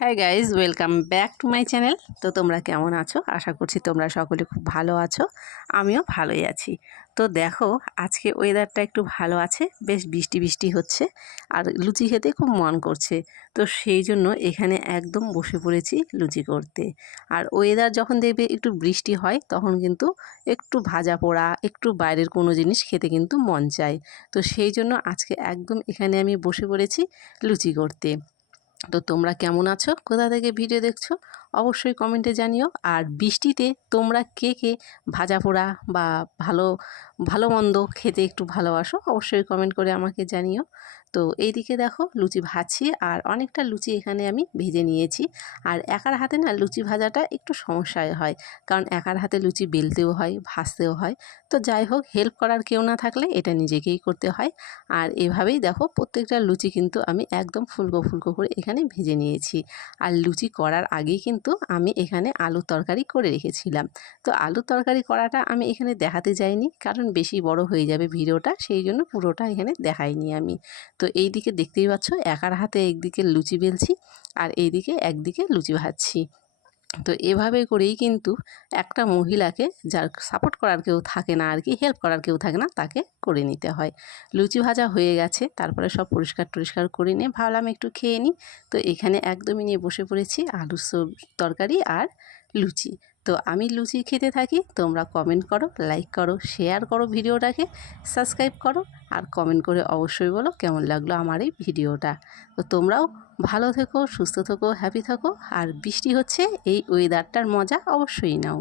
Hi guys, welcome back to my channel. তো তোমরা কেমন আছো? আশা করছি তোমরা সকলে খুব ভালো আছো। আমিও ভালোই আছি। তো দেখো, আজকে ওয়েদারটা একটু ভালো আছে, বেশ বৃষ্টি বৃষ্টি হচ্ছে আর লুচি খেতে খুব মন করছে। তো সেই জন্য এখানে একদম বসে পড়েছি লুচি করতে। আর ওয়েদার যখন দেখবে একটু বৃষ্টি হয় তখন কিন্তু একটু ভাজা পোড়া, একটু বাইরের কোনো জিনিস খেতে কিন্তু মন চায়। তো সেই জন্য আজকে একদম এখানে আমি বসে পড়েছি লুচি করতে। তো তোমরা কেমন আছো, কোথা থেকে ভিডিও দেখছো অবশ্যই কমেন্টে জানিও। আর বৃষ্টিতে তোমরা কে কে ভাজা পোড়া বা ভালো ভালো মন্দ খেতে একটু ভালোবাসো অবশ্যই কমেন্ট করে আমাকে জানিও। তো এইদিকে দেখো লুচি ভাজছি, আর অনেকটা লুচি এখানে আমি ভেজে নিয়েছি। আর একার হাতে না লুচি ভাজাটা একটু সমস্যায় হয়, কারণ একার হাতে লুচি বেলতেও হয়, ভাজতেও হয়। তো যাই হোক, হেল্প করার কেউ না থাকলে এটা নিজেকেই করতে হয়। আর এভাবেই দেখো প্রত্যেকটা লুচি কিন্তু আমি একদম ফুলকো ফুলকো করে এখানে ভেজে নিয়েছি। আর লুচি করার আগেই কিন্তু আমি এখানে আলুর তরকারি করে রেখেছিলাম। তো আলুর তরকারি করাটা আমি এখানে দেখাতে যাইনি, কারণ বেশি বড় হয়ে যাবে ভিডিওটা, সেই জন্য পুরোটা এখানে দেখাইনি আমি। তো এই দিকে দেখতেই পাচ্ছ, একার হাতে একদিকে লুচি বেলছি আর এইদিকে একদিকে লুচি ভাজছি। তো এভাবে করেই কিন্তু একটা মহিলাকে, যার সাপোর্ট করার কেউ থাকে না আর কি, হেল্প করার কেউ থাকে না, তাকে করে নিতে হয়। লুচি ভাজা হয়ে গেছে, তারপরে সব পরিষ্কার টরিষ্কার করে নিয়ে ভাবলাম একটু খেয়ে নিই। তো এখানে একদমই নিয়ে বসে পড়েছি আলুর তরকারি আর লুচি। তো আমি লুচি খেতে থাকি, তোমরা কমেন্ট করো, লাইক করো, শেয়ার করো ভিডিওটাকে, সাবস্ক্রাইব করো, আর কমেন্ট করে অবশ্যই বলো কেমন লাগলো আমার এই ভিডিওটা। তো তোমরাও ভালো থেকো, সুস্থ থেকো, হ্যাপি থাকো। আর বৃষ্টি হচ্ছে, এই ওয়েদারটার মজা অবশ্যই নাও।